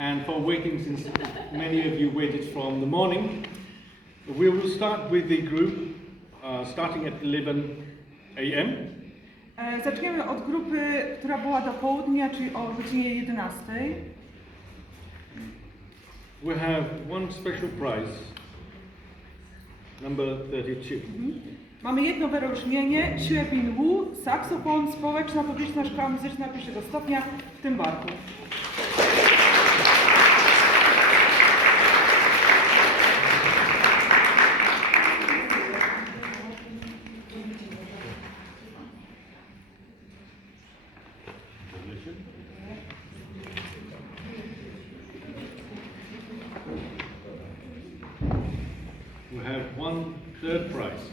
and for waiting since many of you waited from the morning. We will start with the group uh, starting at 11 a.m. E, Zaczniemy od grupy, która była do południa, czyli o godzinie 11. We have one special prize, number 32. Mamy jedno wyróżnienie, Xuepin Wu, saksofon, społeczna publiczna szkoła muzyczna pierwszego stopnia w tym barku. We have one third prize.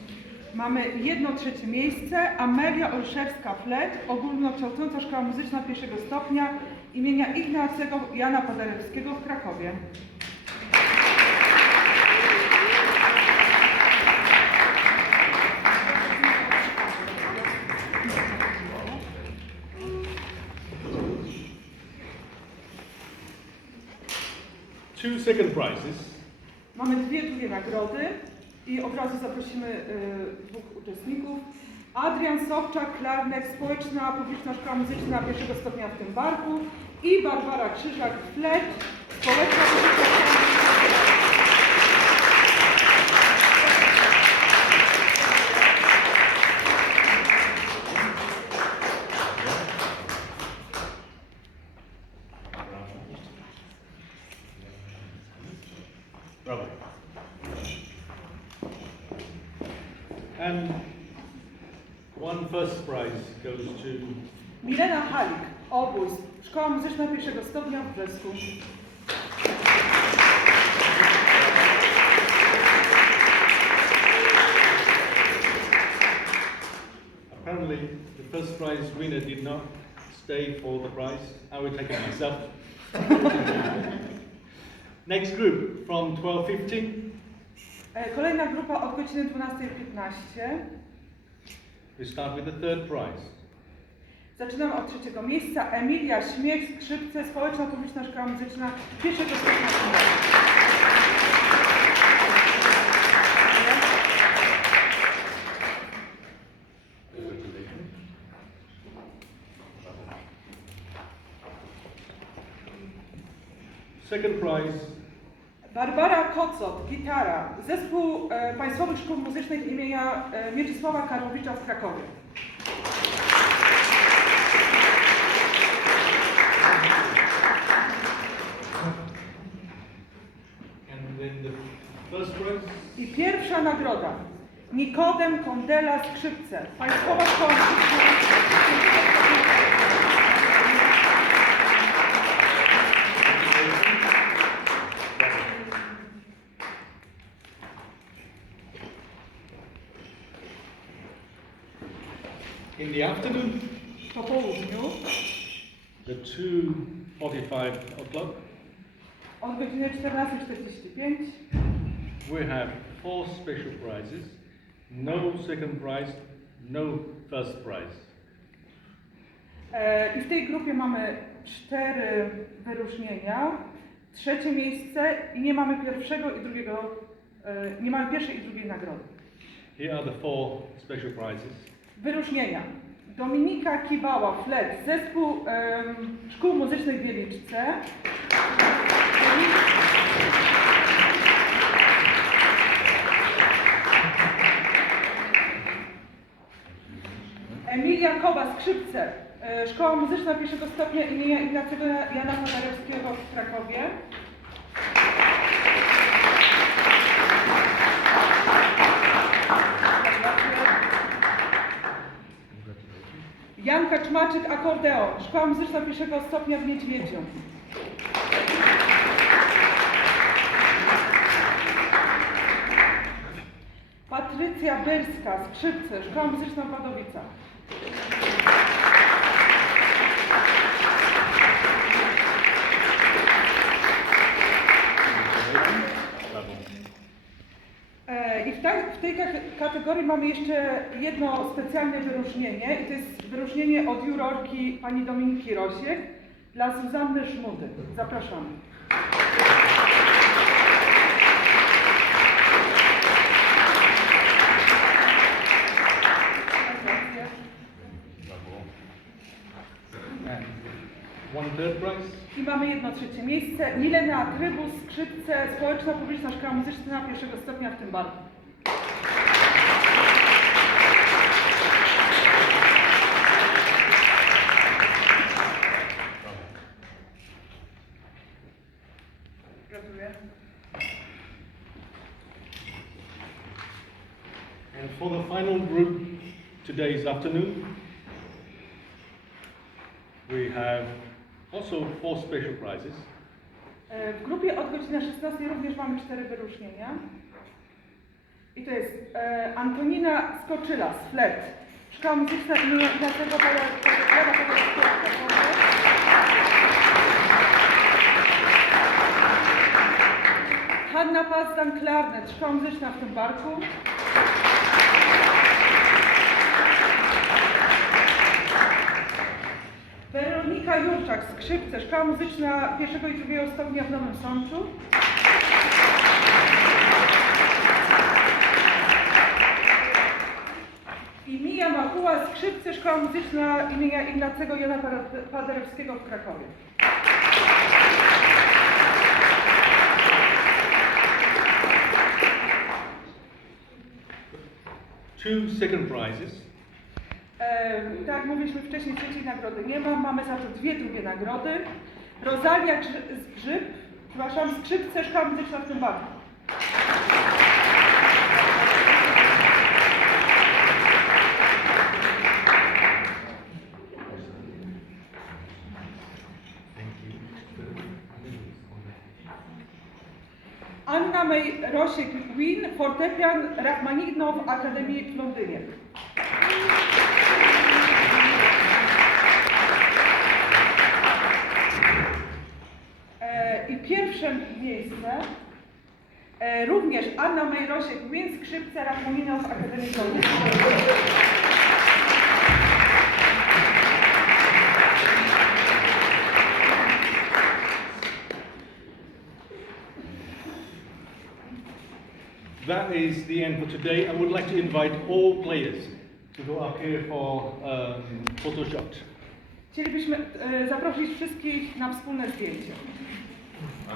Mamy jedno trzecie miejsce, Amelia Olszewska-Flet, ogólnokształcąca szkoła muzyczna pierwszego stopnia imienia Ignacego Jana Paderewskiego w Krakowie. Two second prizes. Mamy dwie drugie nagrody i od razu zaprosimy y, dwóch uczestników. Adrian Sobczak, klarnet, społeczna publiczna szkoła muzyczna pierwszego stopnia w tym barku. I Barbara Krzyżak, flet, społeczna publiczna And one first prize goes to Milena Halik, obóz, szkoła muzyczna pierwszego stopnia w Brzesku. Apparently, the first prize winner did not stay for the prize. I will take it myself. Next group from 12.15. E, Kolejna grupa od godziny 12.15. We start with the third prize. Zaczynamy od trzeciego miejsca. Emilia Śmiech, skrzypce, społeczna publiczna szkoła muzyczna tym barku. Second prize Barbara Kocot, gitara, zespół e, Państwowych Szkół Muzycznych imienia e, Mieczysława Karłowicza w Krakowie. I pierwsza nagroda. Nikodem Kondela Skrzypce, Państwowa Szkoła Muzyczna. In the afternoon, Po południu the 2.45 o'clock, od godziny 14.45 we have four special prizes. No second prize, no first prize. E, I w tej grupie mamy cztery wyróżnienia, trzecie miejsce i nie mamy pierwszego i drugiego, e, nie mamy pierwszej i drugiej nagrody. Here are the four special prizes. Wyróżnienia. Dominika Kiwała, flet, zespół em, szkół muzycznych w Wieliczce. Emilia Kowa, skrzypce, e, szkoła muzyczna pierwszego stopnia imienia Ignacego Jana Paderewskiego w Krakowie. Jan Kaczmarczyk, akordeon, szkoła muzyczna pierwszego stopnia w Niedźwiedziu. Patrycja Byrska, skrzypce, szkoła muzyczna w Wadowicach. Bravo. E, I w, ta, w tej kate- kategorii mamy jeszcze jedno specjalne wyróżnienie i to jest wyróżnienie od jurorki pani Dominiki Rosiek dla Zuzanny Szmudy. Zapraszamy. I mamy jedno trzecie miejsce. Milena Trybus, skrzypce, społeczna publiczna szkoła muzyczna pierwszego stopnia w tym barku. Gratuluję. And for the final group today's afternoon, we have also four special prizes. E, W grupie od godziny 16 również mamy cztery wyróżnienia. I to jest e, Antonina Skoczyla z FLET. Szkoła Muzyczna imienia Ignacego Pazdan Klarnet, Szkoła Muzyczna w tym barku. Weronika Jurczak, skrzypce, Szkoła Muzyczna pierwszego i drugiego stopnia w Nowym Sączu. I Mija Machuła, skrzypce, Szkoła Muzyczna imienia Ignacego Jana Paderewskiego w Krakowie. Two second prizes. Tak jak mówiliśmy wcześniej, trzeciej nagrody nie ma, mamy za to dwie drugie nagrody. Rosalia Grzy- Grzyb, przepraszam, skrzypce, Szkoła Muzyczna w tym barku. Anna May Rosiek-Win, fortepian Rachmaninow Akademii w Londynie. E, I pierwsze miejsce e, również Anna May Rosiek-Win, skrzypce Rachmaninow Akademii w Londynie. That is the end for today. I would like to invite all players to go up here for um, photo shot. Chcielibyśmy e, zaprosić wszystkich na wspólne zdjęcie. A,